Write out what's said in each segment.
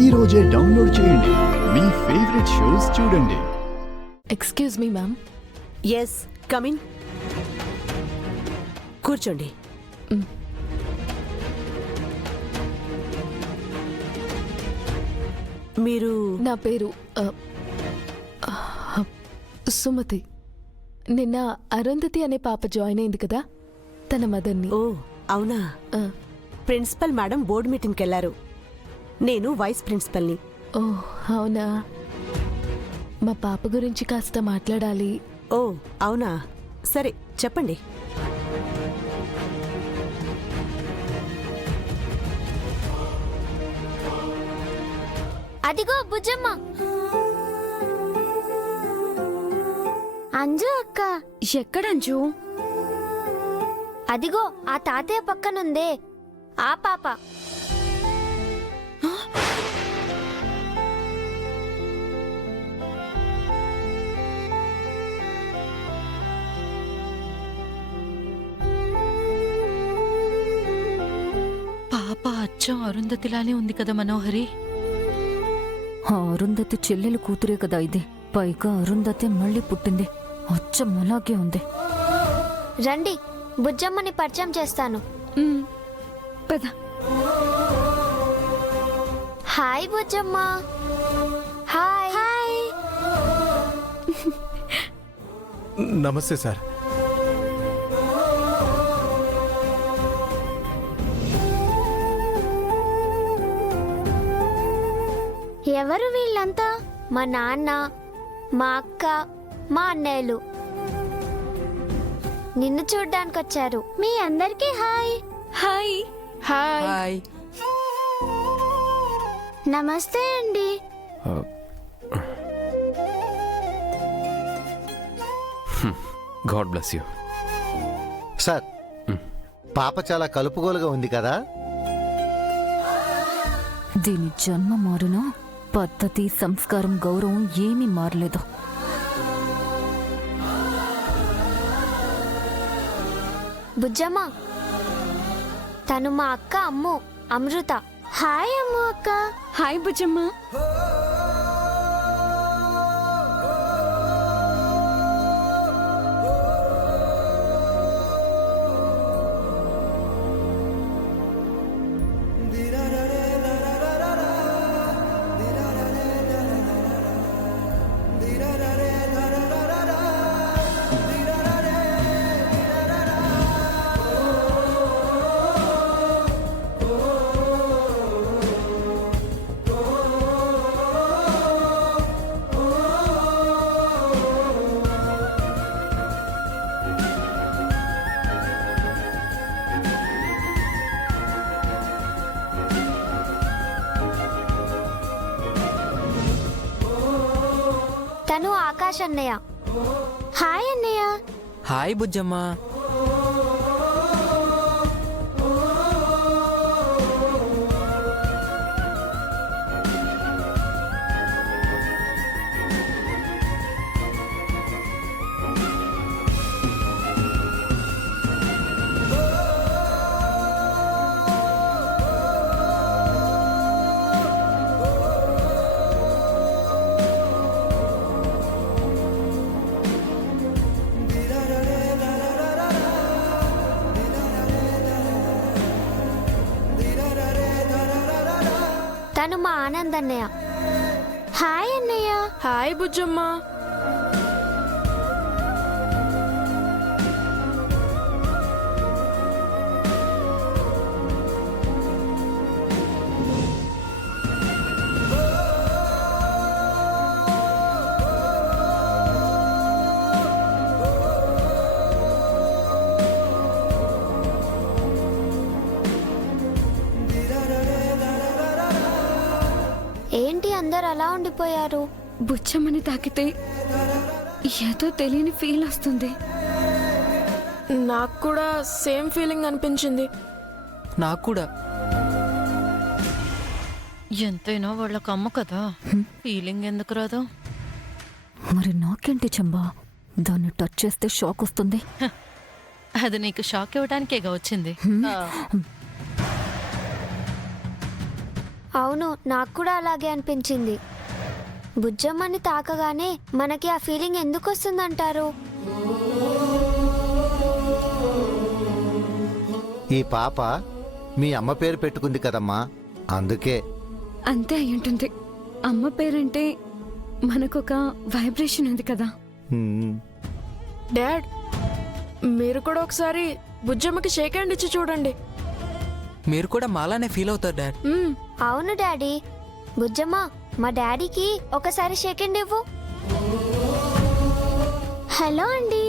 ఈ రోజే డౌన్లోడ్ చేయండి. మీ ఫేవరెట్ షోస్ చూడండి. Excuse me ma'am. Yes come in. కూర్చోండి. మీరు? నా పేరు సుమతి. నిన్న అరుంధతి అనే పాప జాయిన్ అయింది కదా, తన మదర్ని. ఓ అవునా. ప్రిన్సిపల్ మేడం బోర్డు మీటింగ్కి వెళ్ళారు. నేను వైస్ ప్రిన్సిపల్ని. ఓ అవునా. మా పాప గురించి కాస్త మాట్లాడాలి. ఓ అవునా, సరే చెప్పండి. అదిగో బుజ్జమ్మ. అంజు అక్క. ఎక్కడంజు? అదిగో ఆ తాతయ్య పక్కనుందే ఆ పాప. పాప అచ్చం అరుంధతిలానే ఉంది కదా మనోహరి. అరుంధతి చెల్లెలు కూతురే కదా ఇది. పైగా అరుంధతి మళ్ళీ పుట్టింది. అచ్చం అలాగే ఉంది. రండి, బుజ్జమ్మని పరిచయం చేస్తాను. పద. హాయ్ బుజ్జమ్మ. Hi hi. నమస్తే సార్. ఎవరు వీళ్ళంతా? మా నాన్న, మా అక్క, మా అన్నయ్యలు నిన్ను చూడ్డానికి వచ్చారు. మీ అందరికీ హాయ్. హాయ్. హాయ్. నమస్తే అండి. God bless you. సార్, పాప చాలా కలుపుగోలుగా ఉంది కదా. దీని జన్మ మారునా పద్ధతి, సంస్కారం, గౌరవం ఏమీ మారలేదు. బుజ్జమ్మ, తను మా అక్క అమ్ము, అమృత. హాయ్ అమ్ము అక్క. హాయ్ బుజ్జమ్మ. తను ఆకాష్ అన్నయ్య. హాయ్ అన్నయ్య. హాయ్ బుజ్జమ్మ. తను మా ఆనంద్ అన్నయ్య. హాయ్ అన్నయ్య. హాయ్ బుజ్జమ్మ. ఏంటి అందరు అలా ఉండిపోయారు? బుజ్జమ్మని తాకితే ఏదో తెలియని ఫీల్ వస్తుంది. నాకు కూడా సేమ్ ఫీలింగ్ అనిపించింది. నాకు కూడా. ఎంతైనా వాళ్ళకి అమ్మ కదా, ఫీలింగ్ ఎందుకు రాదు? మరి నాకేంటి చంబా, దాన్ని టచ్ చేస్తే షాక్ వస్తుంది. అది నీకు షాక్ ఇవ్వడానికేగా వచ్చింది. అవును, నాకు కూడా అలాగే అనిపించింది. బుజ్జమ్మని తాకగానే మనకి ఆ ఫీలింగ్ ఎందుకు వస్తుందంటారు? ఈ పాప మీ అమ్మ పేరు పెట్టుకుంది కదమ్మా, అందుకే. అంతే అయి ఉంటుంది. అమ్మ పేరంటే మనకొక వైబ్రేషన్ ఉంది కదా. హ్మ్. డాడ్, మీరు కూడా ఒకసారి బుజ్జమ్మకి షేక్ హ్యాండ్ ఇచ్చి చూడండి. మీరు కూడా మాలానే ఫీల్ అవుతారు డాడ్. అవును డాడీ. బుజ్జమ్మ, మా డాడీకి ఒకసారి షేక్ హ్యాండ్ ఇవ్వు. హలో అండి.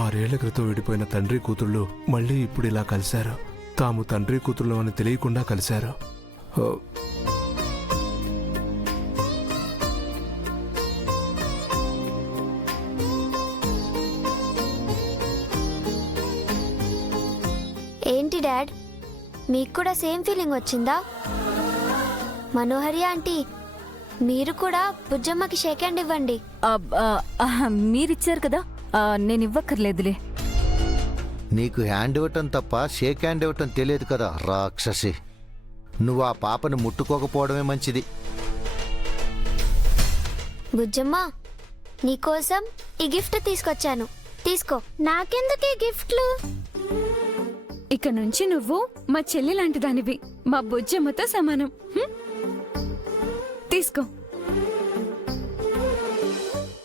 ఆరేళ్ల క్రితం విడిపోయిన తండ్రి కూతుళ్ళు మళ్ళీ ఇప్పుడు ఇలా కలిశారు. తాము తండ్రి కూతుళ్ళు అని తెలియకుండా కలిశారు. ఓ, ఏంటి డాడ్, మీకు కూడా సేమ్ ఫీలింగ్ వచ్చిందా? మనోహరి ఆంటీ, మీరు కూడా బుజ్జమ్మకి షేక్ హ్యాండ్ ఇవ్వండి. మీరిచ్చారు కదా, నేను ఇవ్వక్కర్లేదులే. నీకు హ్యాండ్ ఇవ్వటం తప్ప షేక్ హ్యాండ్ ఇవ్వటం తెలియదు కదా రాక్షసి. నువ్వు ఆ పాపను ముట్టుకోకపోవడమే మంచిది. బుజ్జమ్మ, నీకోసం ఈ గిఫ్ట్ తీసుకొచ్చాను. తీసుకో. నాకెందుకు ఈ గిఫ్ట్లు? ఇక నుంచి నువ్వు మా చెల్లి లాంటి దానివి, మా బుజ్జమ్మతో సమానం. తీసుకో.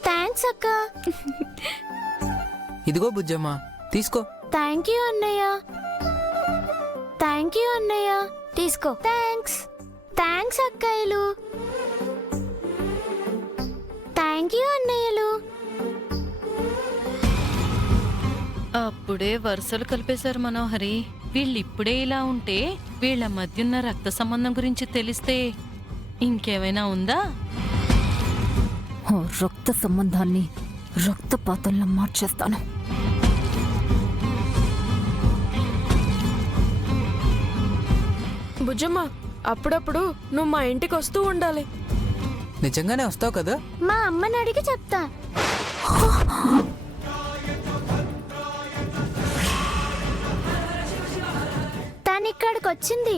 థ్యాంక్స్ అక్క. ఇదిగో బుజ్జమ్మ, తీసుకో. థ్యాంక్ యూ అన్నయ్య. థ్యాంక్ యూ అన్నయ్య. తీసుకో. థ్యాంక్స్. థ్యాంక్స్ అక్కయ్యలు. థ్యాంక్ యూ అన్నయ్యలు. అప్పుడే వరుసలు కలిపేశారు మనోహరి. వీళ్ళిప్పుడే ఇలా ఉంటే వీళ్ళ మధ్యున్న రక్త సంబంధం గురించి తెలిస్తే ఇంకేమైనా ఉందా? రక్త సంబంధాన్ని రక్తపాతంలో మార్చేస్తాను. బుజ్జమ్మ, అప్పుడప్పుడు నువ్వు మా ఇంటికి వస్తూ ఉండాలి. నిజంగానే వస్తావు కదా? మా అమ్మని అడిగి చెప్తా. తనిక్కడికి వచ్చింది.